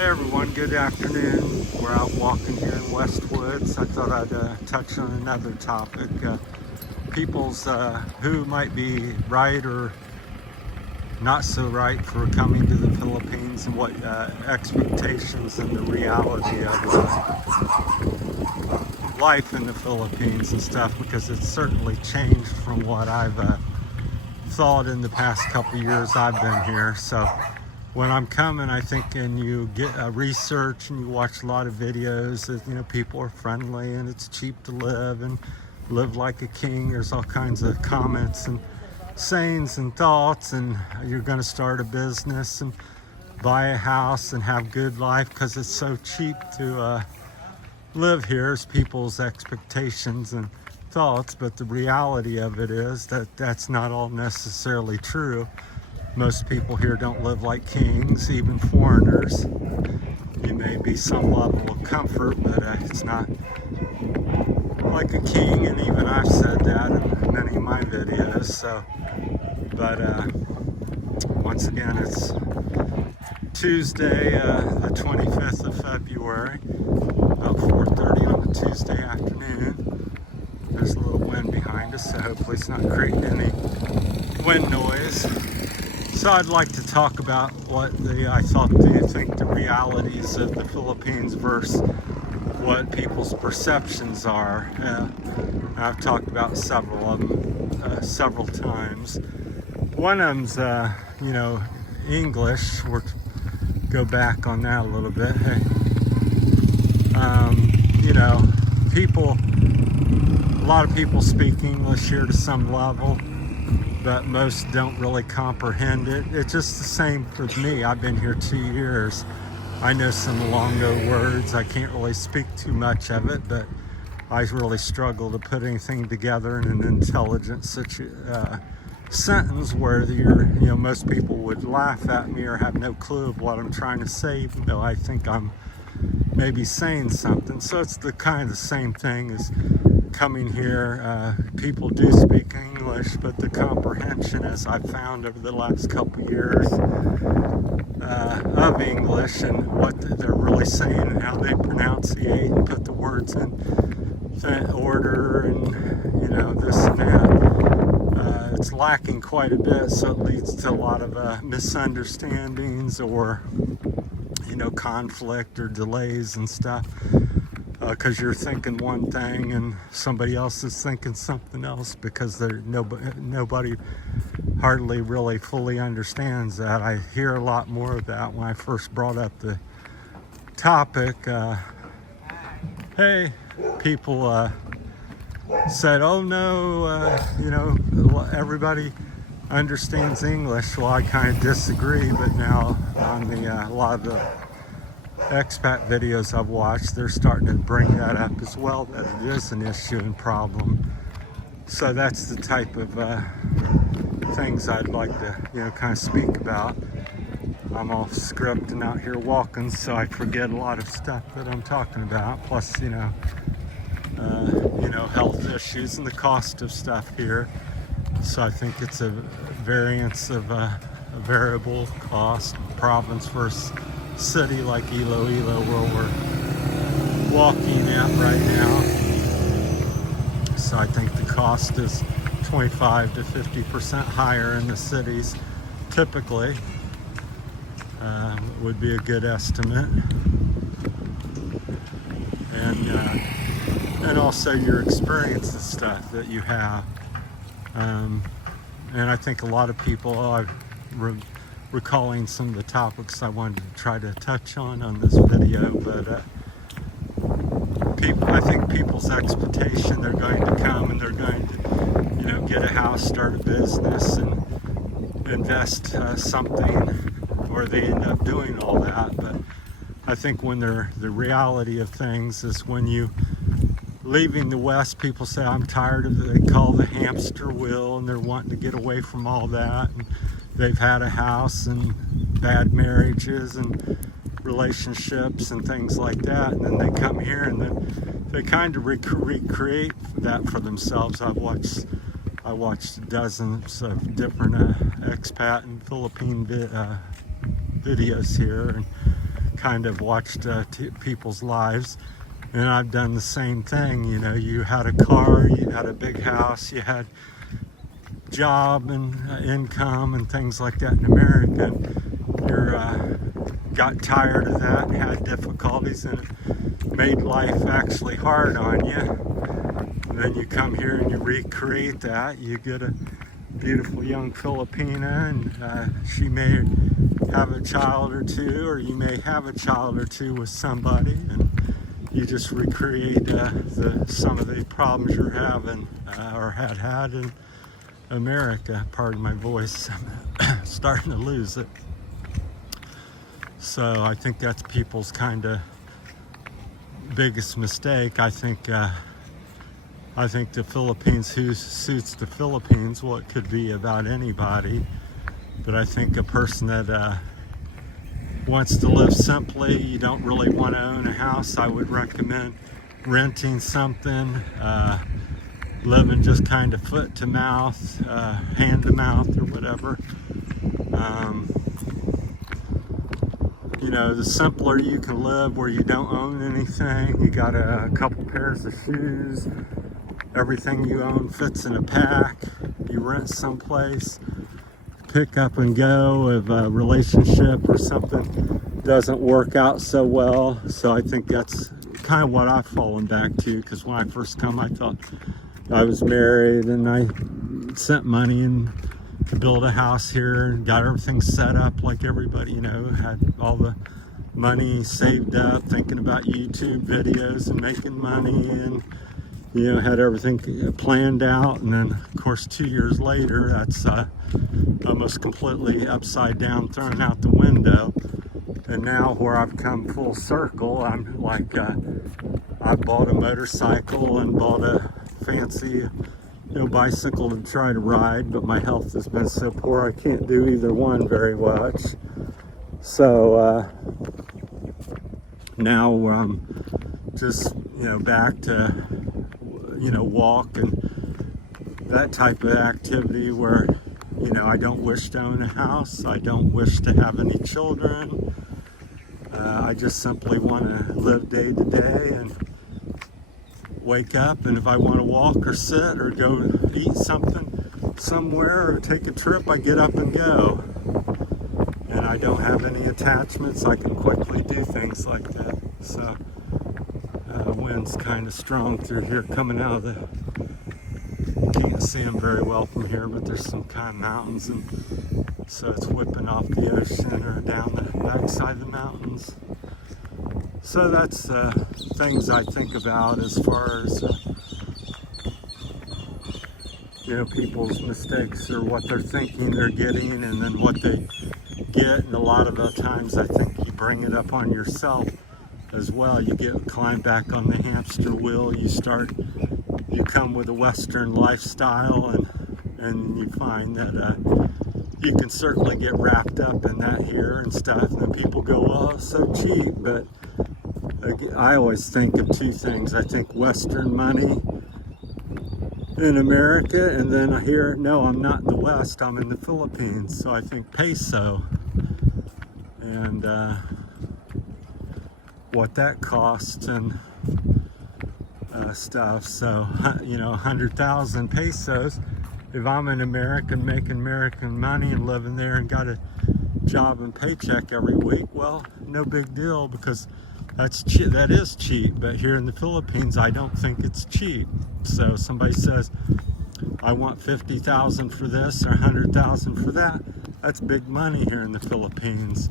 Hey everyone, good afternoon. We're out walking here in Westwoods. I thought I'd touch on another topic. People's who might be right or not so right for coming to the Philippines, and what expectations and the reality of life in the Philippines and stuff, because it's certainly changed from what I've thought in the past couple years I've been here. So when I'm coming, I think, and you get research and you watch a lot of videos that, people are friendly and it's cheap to live and live like a king. There's all kinds of comments and sayings and thoughts, and you're going to start a business and buy a house and have good life because it's so cheap to live here, is people's expectations and thoughts. But the reality of it is that that's not all necessarily true. Most people here don't live like kings, even foreigners. You may be some level of comfort, but it's not like a king, and even I've said that in many of my videos. So, but once again, it's Tuesday, the 25th of February, about 4:30 on a Tuesday afternoon. There's a little wind behind us, so hopefully it's not creating any wind noise. So I'd like to talk about what do you think the realities of the Philippines versus what people's perceptions are. I've talked about several of them several times. One of them's, English. We'll go back on that a little bit. Hey, a lot of people speak English here to some level, but most don't really comprehend it. It's just the same for me. I've been here 2 years. I know some longer words. I can't really speak too much of it, but I really struggle to put anything together in an intelligent sentence where most people would laugh at me or have no clue of what I'm trying to say, even though I think I'm maybe saying something. So it's the kind of the same thing as coming here. People do speak English, but the comprehension, as I've found over the last couple years, of English and what they're really saying and how they pronunciate and put the words in order and this and that, it's lacking quite a bit. So it leads to a lot of misunderstandings or conflict or delays and stuff, because you're thinking one thing and somebody else is thinking something else, because nobody hardly really fully understands that. I hear a lot more of that when I first brought up the topic. Hey, people said, oh no, everybody understands English. Well, I kind of disagree, but now on a lot of the expat videos I've watched, they're starting to bring that up as well, that it is an issue and problem. So that's the type of things I'd like to kind of speak about. I'm off script and out here walking, so I forget a lot of stuff that I'm talking about. Plus, health issues and the cost of stuff here. So I think it's a variance of a variable cost province versus city like Iloilo, where we're walking at right now. So I think the cost is 25 to 50% higher in the cities typically. Would be a good estimate. And also your experience and stuff that you have. And I think a lot of people, I'm recalling some of the topics I wanted to try to touch on this video, but I think people's expectation, they're going to come and they're going to, get a house, start a business, and invest something, or they end up doing all that. But I think when the reality of things is when you leaving the West, people say, I'm tired of it. They call the hamster wheel, and they're wanting to get away from all that. And they've had a house and bad marriages and relationships and things like that. And then they come here and then they kind of recreate that for themselves. I watched dozens of different expat and Philippine videos here, and kind of watched people's lives, and I've done the same thing. You know, you had a car, you had a big house, you had job and income and things like that in America. You got tired of that, had difficulties, and it made life actually hard on you. And then you come here and you recreate that. You get a beautiful young Filipina, and she may have a child or two, or you may have a child or two with somebody, and you just recreate some of the problems you're having or had in America. Pardon my voice, I'm starting to lose it. So I think that's people's kind of biggest mistake. I think the Philippines, who suits the Philippines, well, it could be about anybody, but I think a person that wants to live simply, you don't really want to own a house, I would recommend renting something, living just kind of foot to mouth, hand to mouth, or whatever. You know, the simpler you can live, where you don't own anything, you got a couple pairs of shoes, everything you own fits in a pack, you rent someplace, pick up and go if a relationship or something doesn't work out so well. So I think that's kind of what I've fallen back to, because when I first come, I thought I was married and I sent money in to build a house here and got everything set up like everybody, you know, had all the money saved up, thinking about YouTube videos and making money, and you know, had everything planned out. And then of course 2 years later, that's almost completely upside down, thrown out the window. And now where I've come full circle, I'm like, I bought a motorcycle and bought a fancy bicycle to try to ride, but my health has been so poor I can't do either one very much. So now I'm just back to walk and that type of activity, where I don't wish to own a house, I don't wish to have any children. I just simply want to live day to day and wake up, and if I want to walk or sit or go eat something somewhere or take a trip, I get up and go. And I don't have any attachments. I can quickly do things like that. So wind's kind of strong through here coming out of the, you can't see them very well from here, but there's some kind of mountains, and so it's whipping off the ocean or down the backside of the mountains. So that's things I think about as far as people's mistakes, or what they're thinking they're getting and then what they get. And a lot of the times I think you bring it up on yourself as well. You climb back on the hamster wheel, you come with a Western lifestyle, and you find that you can certainly get wrapped up in that here and stuff, and then people go, well, it's so cheap. But I always think of two things. I think Western money in America, and then I hear, no, I'm not in the West, I'm in the Philippines. So I think peso and what that costs and stuff. So 100,000 pesos. If I'm an American making American money and living there and got a job and paycheck every week, well, no big deal, because that is cheap. But here in the Philippines, I don't think it's cheap. So somebody says, I want 50,000 for this or 100,000 for that. That's big money here in the Philippines.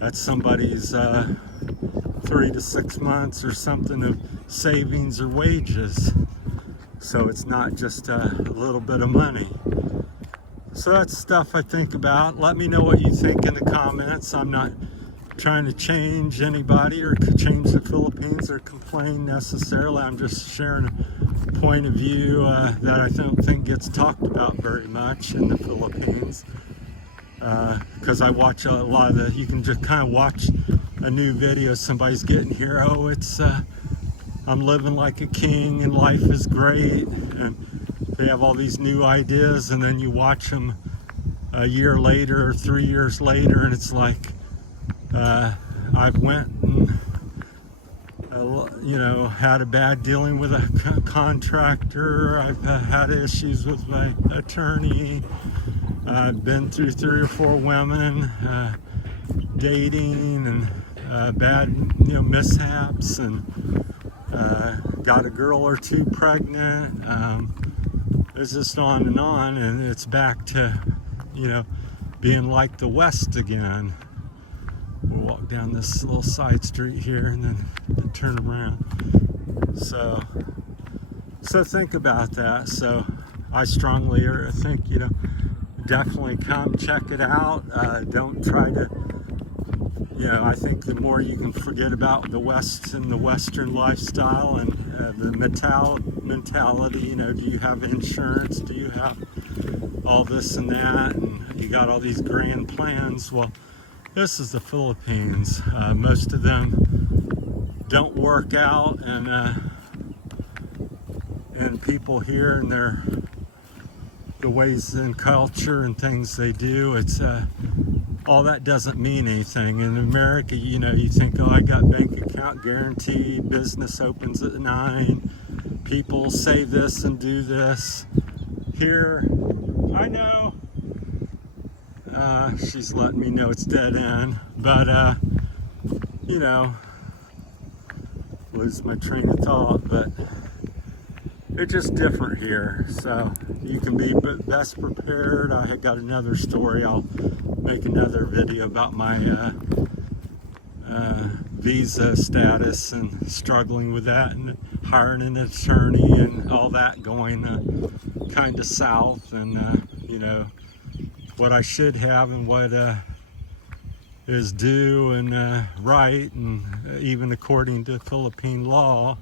That's somebody's 3 to 6 months or something of savings or wages. So it's not just a little bit of money. So that's stuff I think about. Let me know what you think in the comments. I'm not trying to change anybody or change the Philippines or complain necessarily. I'm just sharing a point of view that I don't think gets talked about very much in the Philippines. Because I watch a lot of you can just kind of watch a new video somebody's getting here. Oh, it's I'm living like a king and life is great, and they have all these new ideas, and then you watch them a year later or 3 years later, and it's like I've went and had a bad dealing with a contractor. I've had issues with my attorney. I've been through 3 or 4 women, dating and bad mishaps, and got a girl or 2 pregnant. It's just on, and it's back to being like the West again. We'll walk down this little side street here and then turn around. So think about that. So I strongly think, definitely come check it out. Don't try to, I think the more you can forget about the West and the Western lifestyle and the mentality, do you have insurance? Do you have all this and that? And you got all these grand plans. Well, this is the Philippines. Most of them don't work out, and people here and the ways and culture and things they do, it's all that doesn't mean anything. In America, you think, oh, I got bank account guaranteed, business opens at 9, people say this and do this. Here, I know, she's letting me know it's dead end, but lose my train of thought, but it's just different here. So you can be best prepared. I had got another story. I'll make another video about my visa status and struggling with that, and hiring an attorney and all that going kind of south, and what I should have and what is due and right, and even according to Philippine law,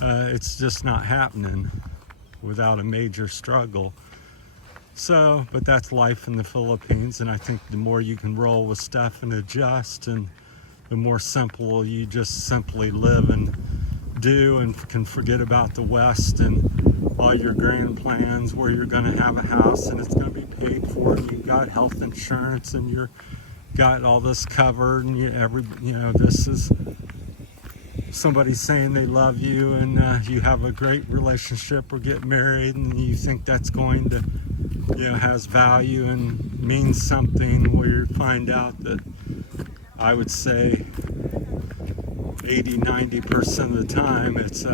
it's just not happening without a major struggle. So, but that's life in the Philippines, and I think the more you can roll with stuff and adjust, and the more simple you just simply live and do, and can forget about the West and all your grand plans where you're going to have a house and it's going to be paid for, and you've got health insurance, and you're got all this covered, and this is somebody saying they love you, and you have a great relationship or get married, and you think that's going to has value and means something, where you find out that I would say 80-90% of the time it's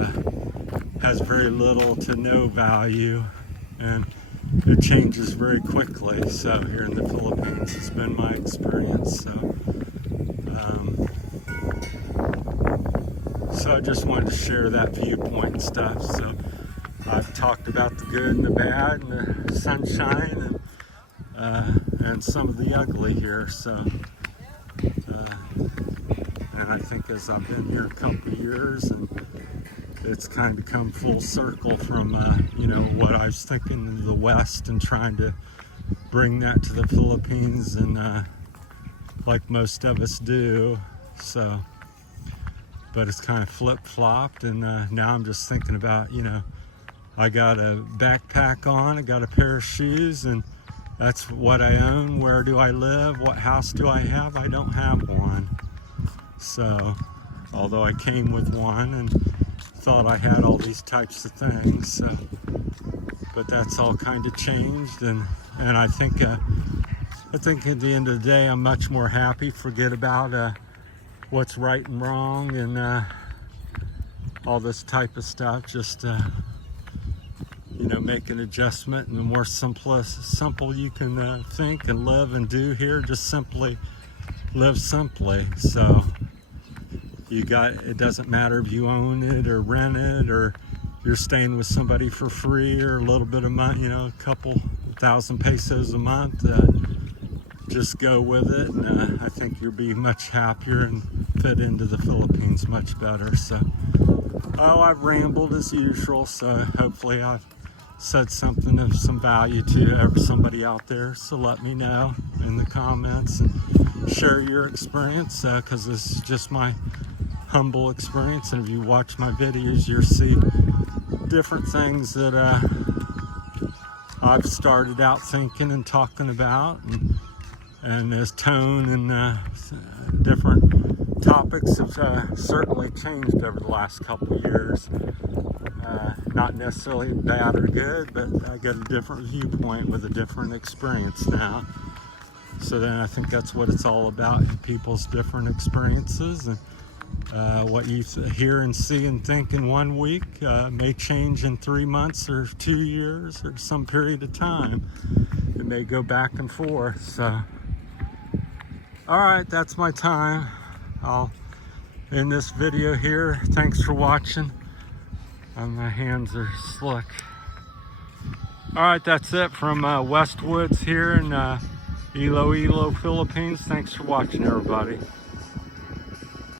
has very little to no value, and it changes very quickly. So here in the Philippines, it's been my experience. So I just wanted to share that viewpoint and stuff. So I've talked about the good and the bad and the sunshine, and some of the ugly here. So and I think as I've been here a couple of years, and it's kind of come full circle from what I was thinking of the West, and trying to bring that to the Philippines, and like most of us do. So, but it's kind of flip-flopped, and now I'm just thinking about, I got a backpack on, I got a pair of shoes, and that's what I own. Where do I live? What house do I have? I don't have one. So, although I came with one and thought I had all these types of things, so, but that's all kind of changed, and I think at the end of the day, I'm much more happy. Forget about what's right and wrong, and all this type of stuff. Just make an adjustment, and the more simple you can think and live and do here, just simply live simply. So it doesn't matter if you own it or rent it, or you're staying with somebody for free, or a little bit of money, a couple 1,000 pesos a month. Just go with it, and I think you'll be much happier and fit into the Philippines much better. So, I've rambled as usual, so hopefully I've said something of some value to somebody out there. So let me know in the comments and share your experience, because this is just my humble experience, and if you watch my videos, you'll see different things that I've started out thinking and talking about, and his tone and different topics have certainly changed over the last couple of years. Not necessarily bad or good, but I get a different viewpoint with a different experience now. So then I think that's what it's all about, people's different experiences, and what you hear and see and think in 1 week may change in 3 months or 2 years or some period of time. It may go back and forth. So, all right, that's my time. I'll end this video here. Thanks for watching. My hands are slick. All right, that's it from Westwoods here in Iloilo, Philippines. Thanks for watching, everybody.